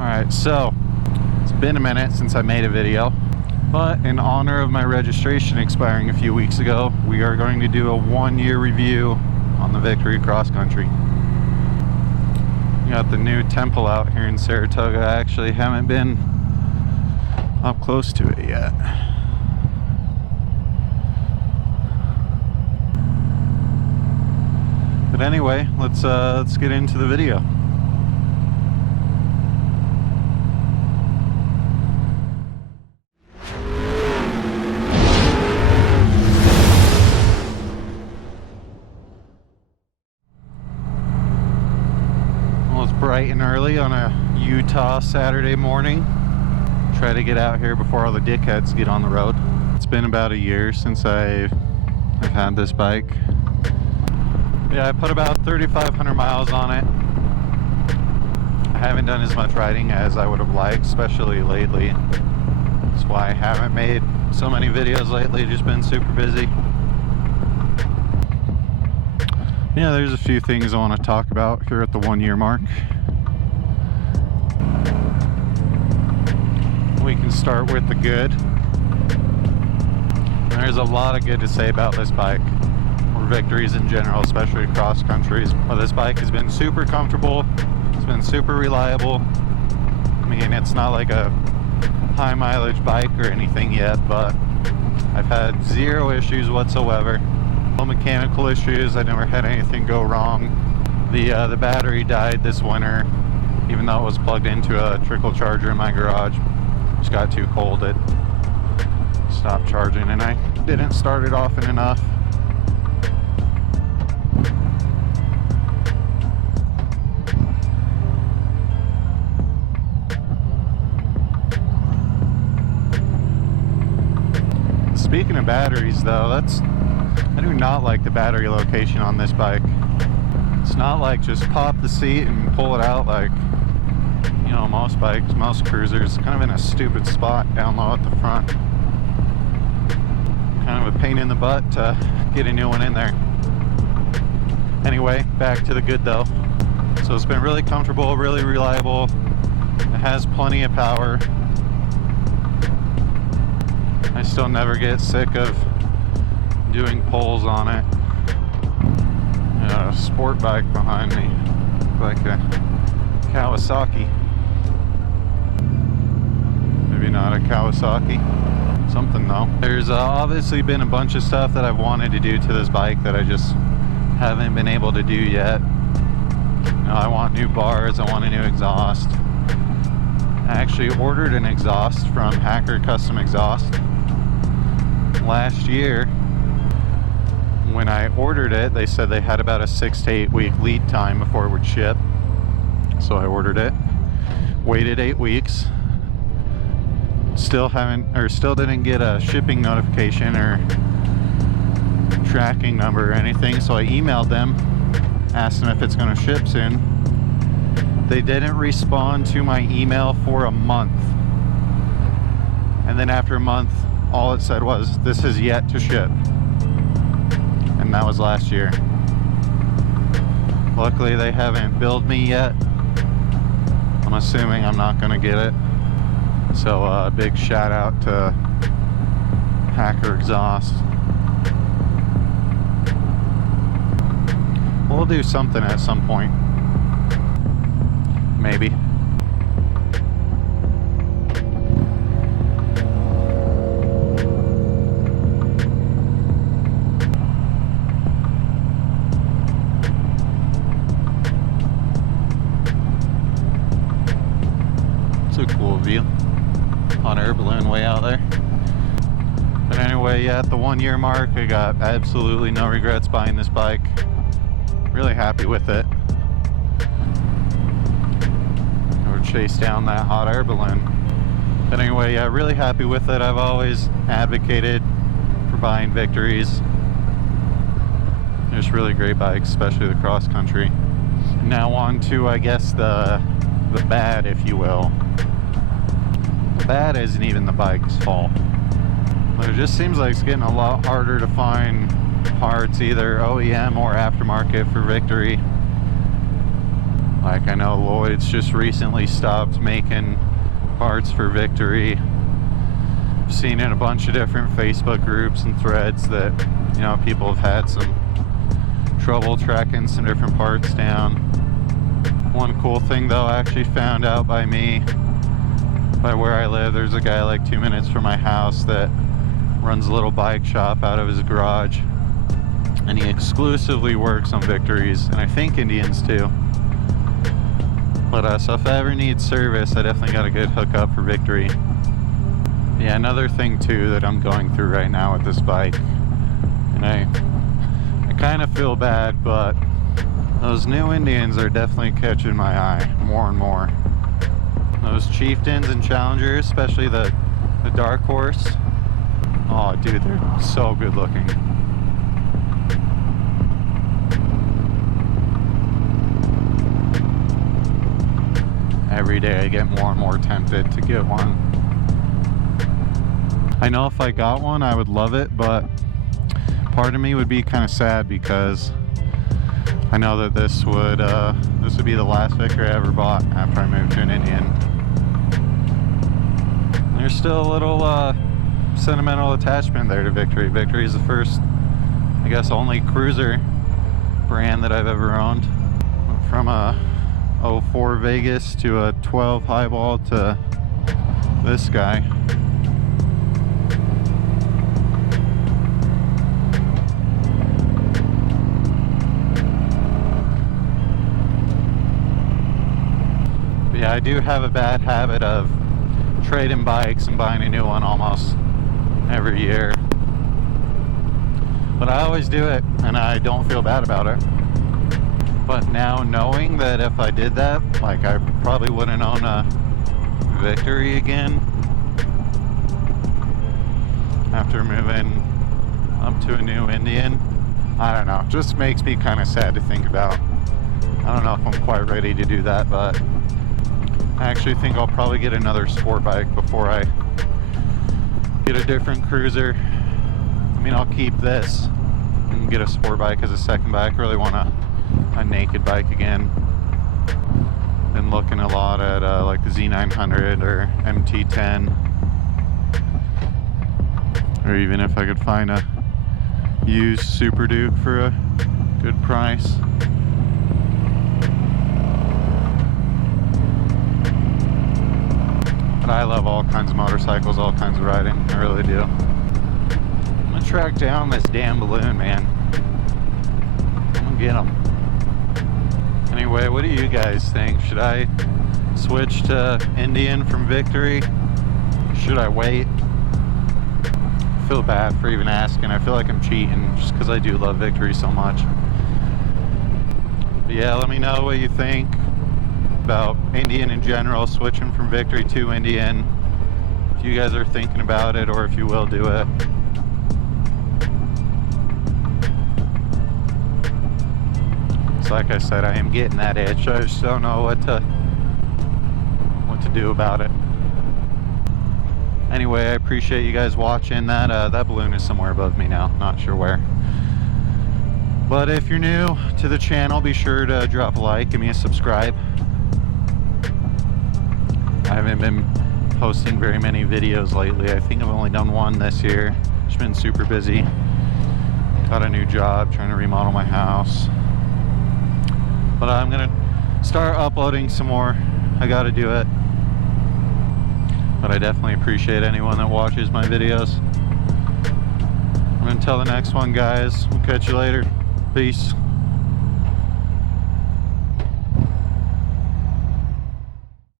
Alright, so it's been a minute since I made a video, but in honor of my registration expiring a few weeks ago, we are going to do a 1-year review on the Victory cross country. We got the new temple out here in Saratoga. I actually haven't been up close to it yet. But anyway, let's get into the video. Bright and early on a Utah Saturday morning. Try to get out here before all the dickheads get on the road. It's been about a year since I've had this bike. Yeah, I put about 3,500 miles on it. I haven't done as much riding as I would have liked, especially lately. That's why I haven't made so many videos lately, just been super busy. Yeah, there's a few things I want to talk about here at the 1-year mark. We can start with the good. There's a lot of good to say about this bike, or Victories in general, especially cross countries. Well, this bike has been super comfortable. It's been super reliable. I mean, it's not like a high mileage bike or anything yet, but I've had zero issues whatsoever. No mechanical issues. I never had anything go wrong. The battery died this winter, even though it was plugged into a trickle charger in my garage. Just got too cold, it stopped charging, and I didn't start it often enough. Speaking of batteries though, I do not like the battery location on this bike. It's not like just pop the seat and pull it out like, you know, most bikes, most cruisers. Kind of in a stupid spot down low at the front. Kind of a pain in the butt to get a new one in there. Anyway, back to the good though. So it's been really comfortable, really reliable. It has plenty of power. I still never get sick of doing pulls on it. A sport bike behind me, like a Kawasaki. Maybe not a Kawasaki. Something though. There's obviously been a bunch of stuff that I've wanted to do to this bike that I just haven't been able to do yet. You know, I want new bars, I want a new exhaust. I actually ordered an exhaust from Hacker Custom Exhaust last year. When I ordered it, they said they had about a 6 to 8 week lead time before it would ship. So I ordered it, waited 8 weeks, still didn't get a shipping notification or tracking number or anything. So I emailed them, asked them if it's going to ship soon. They didn't respond to my email for a month. And then after a month, all it said was, "This is yet to ship." And that was last year. Luckily they haven't billed me yet. I'm assuming I'm not gonna get it. So a big shout out to Hacker Exhaust. We'll do something at some point. Maybe. Cool view. Hot air balloon way out there. But anyway, yeah, at the 1-year mark, I got absolutely no regrets buying this bike. Really happy with it. Or chase down that hot air balloon. But anyway, yeah, really happy with it. I've always advocated for buying Victories. They're just really great bikes, especially the cross country. Now on to, I guess, the bad, if you will. The bad isn't even the bike's fault. But it just seems like it's getting a lot harder to find parts, either OEM or aftermarket, for Victory. Like, I know Lloyd's just recently stopped making parts for Victory. I've seen in a bunch of different Facebook groups and threads that, you know, people have had some trouble tracking some different parts down. One cool thing though, I actually found out by where I live, there's a guy like 2 minutes from my house that runs a little bike shop out of his garage, and he exclusively works on Victories, and I think Indians too. But so if I ever need service, I definitely got a good hookup for Victory. Yeah, another thing too that I'm going through right now with this bike, and I kind of feel bad, but those new Indians are definitely catching my eye more and more. Those Chieftains and Challengers, especially the Dark Horse. Oh dude, they're so good looking. Every day I get more and more tempted to get one. I know if I got one I would love it, but part of me would be kind of sad because I know that this would be the last Victory I ever bought after I moved to an Indian. There's still a little sentimental attachment there to Victory. Victory is the first, I guess, only cruiser brand that I've ever owned. From a 04 Vegas to a 12 highball to this guy. Yeah, I do have a bad habit of trading bikes and buying a new one almost every year. But I always do it, and I don't feel bad about it. But now knowing that if I did that, like, I probably wouldn't own a Victory again after moving up to a new Indian. I don't know, just makes me kind of sad to think about. I don't know if I'm quite ready to do that, but I actually think I'll probably get another sport bike before I get a different cruiser. I mean, I'll keep this and get a sport bike as a second bike. I really want a naked bike again. Been looking a lot at like the Z900 or MT10. Or even if I could find a used Super Duke for a good price. I love all kinds of motorcycles, all kinds of riding. I really do. I'm gonna track down this damn balloon, man. I'm gonna get him. Anyway, what do you guys think? Should I switch to Indian from Victory? Should I wait? I feel bad for even asking. I feel like I'm cheating just because I do love Victory so much. But yeah, let me know what you think about Indian in general, switching from Victory to Indian, if you guys are thinking about it or if you will do it. So like I said, I am getting that itch. I just don't know what to do about it. Anyway, I appreciate you guys watching. That balloon is somewhere above me now, not sure where. But if you're new to the channel, be sure to drop a like, give me a subscribe. I haven't been posting very many videos lately. I think I've only done one this year. Just been super busy. Got a new job, trying to remodel my house. But I'm gonna start uploading some more. I gotta do it. But I definitely appreciate anyone that watches my videos. And until the next one, guys, we'll catch you later. Peace.